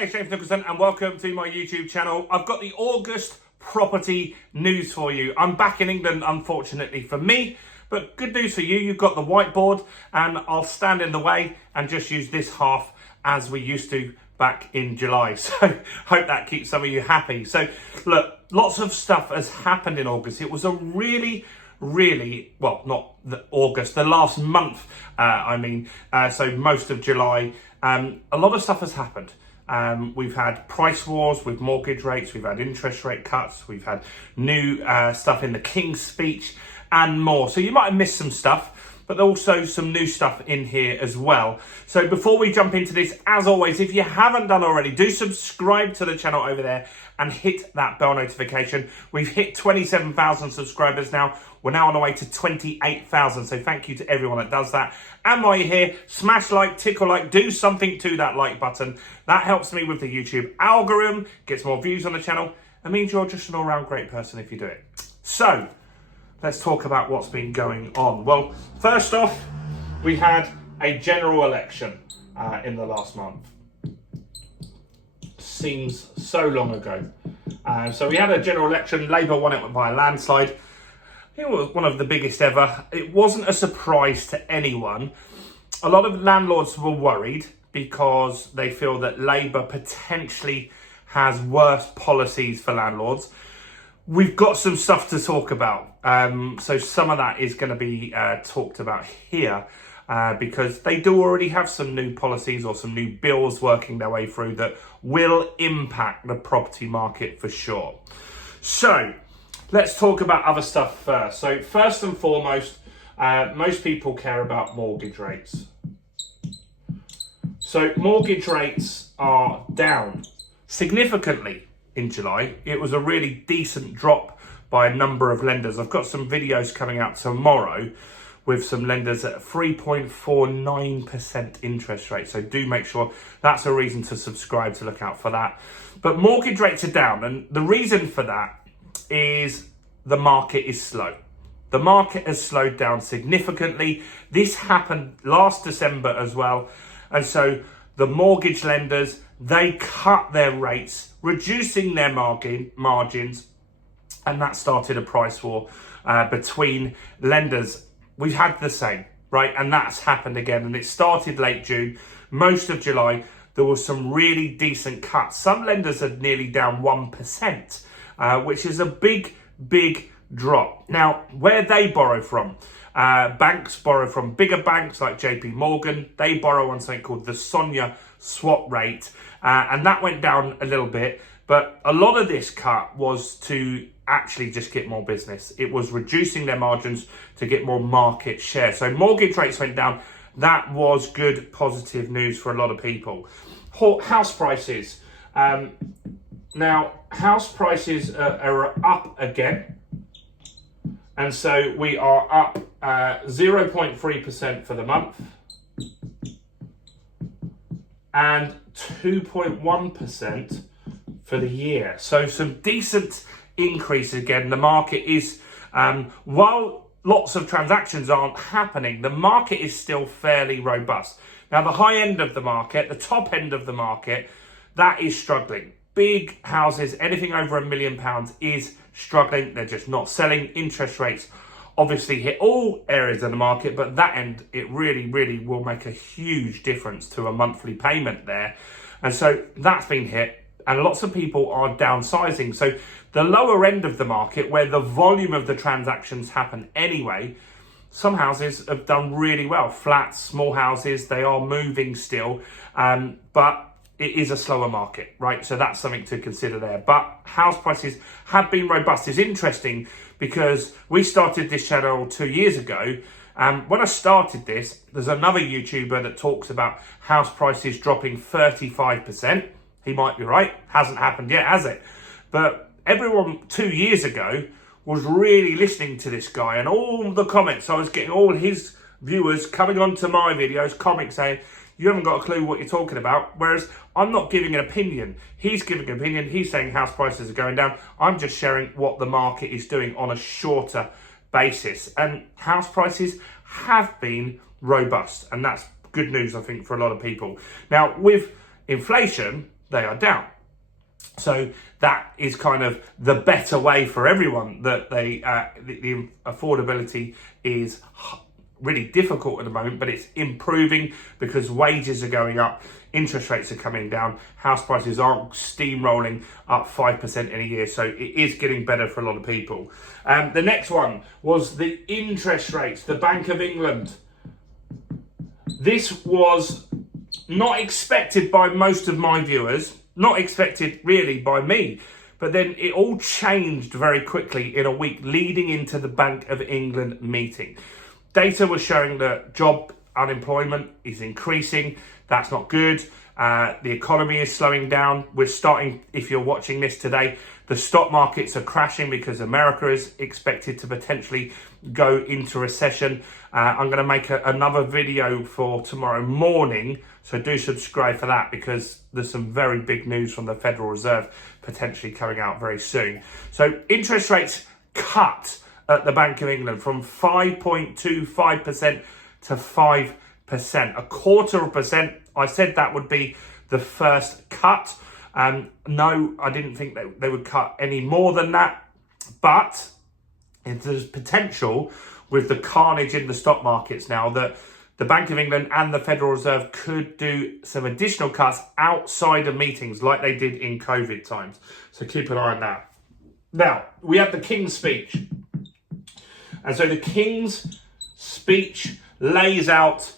name's James Nicholson and welcome to my YouTube channel. I've got the August property news for you. I'm back in England, unfortunately for me, but good news for you. You've got the whiteboard and I'll stand in the way and just use this half as we used to back in July. So hope that keeps some of you happy. So look, lots of stuff has happened in August. It was a really, well, not August, the last month, so most of July. A lot of stuff has happened. We've had price wars with mortgage rates, we've had interest rate cuts, we've had new stuff in the King's speech and more. So you might have missed some stuff, but also some new stuff in here as well. So before we jump into this, as always, if you haven't done already, do subscribe to the channel over there and hit that bell notification. We've hit 27,000 subscribers now. We're now on the way to 28,000. So thank you to everyone that does that. And while you're here, smash like, tickle like, do something to that like button. That helps me with the YouTube algorithm, gets more views on the channel. It means you're just an all-round great person if you do it. So let's talk about what's been going on. Well, first off, we had a general election in the last month. Seems so long ago. So we had a general election. Labour won it by a landslide. It was one of the biggest ever. It wasn't a surprise to anyone. A lot of landlords were worried because they feel that Labour potentially has worse policies for landlords. We've got some stuff to talk about. So some of that is going to be talked about here because they do already have some new policies or some new bills working their way through that will impact the property market for sure. So let's talk about other stuff first. So first and foremost, most people care about mortgage rates. So mortgage rates are down significantly in July. It was a really decent drop by a number of lenders. I've got some videos coming out tomorrow with some lenders at 3.49% interest rate. So do make sure that's a reason to subscribe to look out for that. But mortgage rates are down. And the reason for that is the market is slow. The market has slowed down significantly. This happened last December as well. And so the mortgage lenders, they cut their rates, reducing their margins, and that started a price war between lenders. We've had the same, right? And that's happened again. And it started late June, most of July. There was some really decent cuts. Some lenders are nearly down 1%, which is a big drop. Now, where they borrow from, banks borrow from bigger banks like JP Morgan. They borrow on something called the SONIA swap rate, and that went down a little bit. But a lot of this cut was to actually just get more business. It was reducing their margins to get more market share. So mortgage rates went down. That was good, positive news for a lot of people. House prices. Now, house prices are up again. And so we are up 0.3% for the month and 2.1% for the year. So some decent increase again. The market is, while lots of transactions aren't happening, the market is still fairly robust. Now, the high end of the market, the top end of the market, that is struggling. Big houses, anything over £1 million is struggling. They're just not selling. Interest rates obviously hit all areas of the market, but that end, it really will make a huge difference to a monthly payment there. And so that's been hit. And lots of people are downsizing. So the lower end of the market, where the volume of the transactions happen anyway, some houses have done really well. Flats, small houses, they are moving still, but it is a slower market, right? So that's something to consider there. But house prices have been robust. It's interesting because we started this channel 2 years ago. When I started this, there's another YouTuber that talks about house prices dropping 35%. He might be right. Hasn't happened yet, has it? But everyone 2 years ago was really listening to this guy, and all the comments, I was getting all his viewers coming onto my videos, comments saying, you haven't got a clue what you're talking about. Whereas I'm not giving an opinion. He's giving an opinion. He's saying house prices are going down. I'm just sharing what the market is doing on a shorter basis. And house prices have been robust. And that's good news, I think, for a lot of people. Now, with inflation, they are down. So that is kind of the better way for everyone, that the affordability is really difficult at the moment, but it's improving because wages are going up, interest rates are coming down, house prices aren't steamrolling up 5% in a year. So it is getting better for a lot of people. The next one was the interest rates, the Bank of England. This was not expected by most of my viewers, not expected really by me, but then it all changed very quickly in a week leading into the Bank of England meeting. Data was showing that job unemployment is increasing. That's not good. The economy is slowing down. We're starting, if you're watching this today, the stock markets are crashing because America is expected to potentially go into recession. I'm going to make another video for tomorrow morning, so do subscribe for that, because there's some very big news from the Federal Reserve potentially coming out very soon. So interest rates cut at the Bank of England from 5.25% to 5%, 0.25%. I said that would be the first cut. No, I didn't think that they would cut any more than that, but there's potential with the carnage in the stock markets now that the Bank of England and the Federal Reserve could do some additional cuts outside of meetings like they did in COVID times. So keep an eye on that. Now, we have the King's speech. And so the King's speech lays out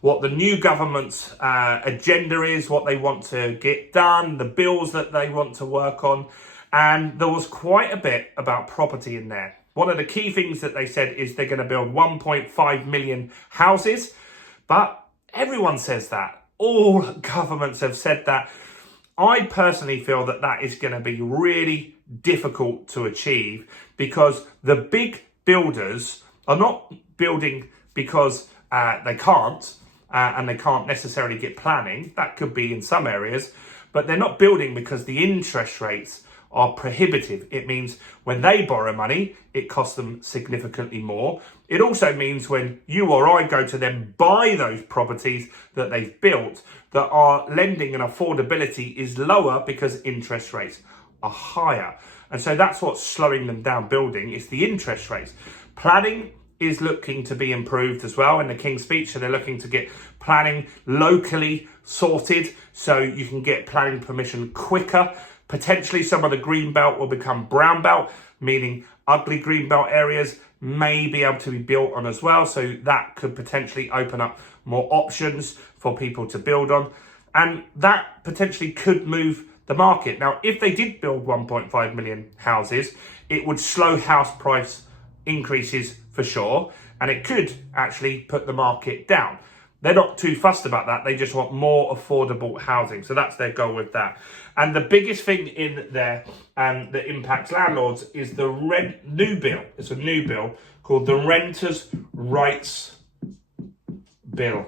what the new government's agenda is, what they want to get done, the bills that they want to work on. And there was quite a bit about property in there. One of the key things that they said is they're going to build 1.5 million houses. But everyone says that. All governments have said that. I personally feel that that is going to be really difficult to achieve, because the big builders are not building because they can't, and they can't necessarily get planning. That could be in some areas, but they're not building because the interest rates are prohibitive. It means when they borrow money, it costs them significantly more. It also means when you or I go to them buy those properties that they've built, that our lending and affordability is lower because interest rates are higher. And so that's what's slowing them down building, is the interest rates. Planning is looking to be improved as well in the King's speech. So they're looking to get planning locally sorted so you can get planning permission quicker. Potentially some of the green belt will become brown belt, meaning ugly green belt areas may be able to be built on as well. So that could potentially open up more options for people to build on. And that potentially could move the market. Now, if they did build 1.5 million houses, it would slow house price increases for sure. And it could actually put the market down. They're not too fussed about that. They just want more affordable housing. So that's their goal with that. And the biggest thing in there that impacts landlords is the new bill. It's a new bill called the Renters' Rights Bill.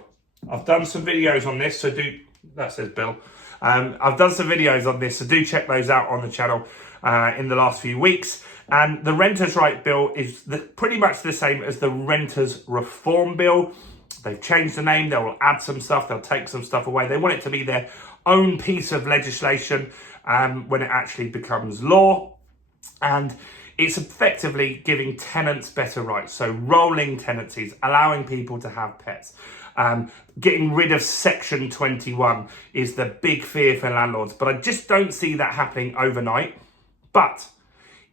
I've done some videos on this, so that says bill. I've done some videos on this, so do check those out on the channel in the last few weeks. And the Renters' Right Bill is pretty much the same as the Renters' Reform Bill. They've changed the name, they'll add some stuff, they'll take some stuff away. They want it to be their own piece of legislation when it actually becomes law. And it's effectively giving tenants better rights. So rolling tenancies, allowing people to have pets. Getting rid of Section 21 is the big fear for landlords. But I just don't see that happening overnight. But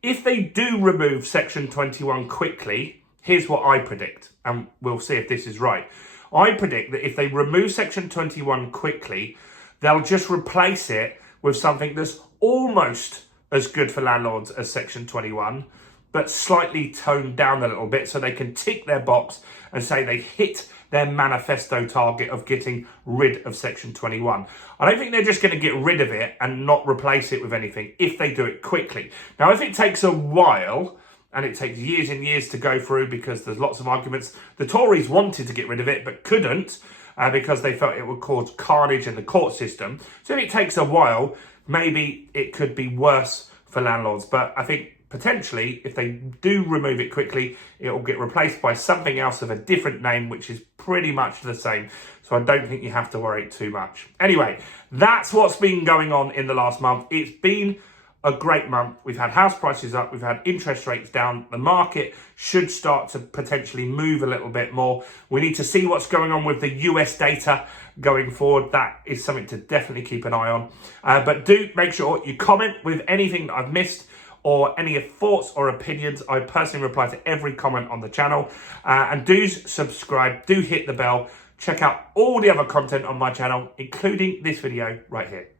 if they do remove Section 21 quickly, here's what I predict, and we'll see if this is right. I predict that if they remove Section 21 quickly, they'll just replace it with something that's almost as good for landlords as Section 21, but slightly toned down a little bit so they can tick their box and say they hit their manifesto target of getting rid of Section 21. I don't think they're just going to get rid of it and not replace it with anything if they do it quickly. Now, if it takes a while, and it takes years and years to go through because there's lots of arguments. The Tories wanted to get rid of it, but couldn't because they felt it would cause carnage in the court system. So if it takes a while, maybe it could be worse for landlords. But I think potentially, if they do remove it quickly, it will get replaced by something else of a different name, which is pretty much the same. So I don't think you have to worry too much. Anyway, that's what's been going on in the last month. It's been a great month. We've had house prices up, we've had interest rates down. The market should start to potentially move a little bit more. We need to see what's going on with the US data going forward. That is something to definitely keep an eye on. But do make sure you comment with anything that I've missed or any thoughts or opinions. I personally reply to every comment on the channel. And do subscribe, do hit the bell. Check out all the other content on my channel, including this video right here.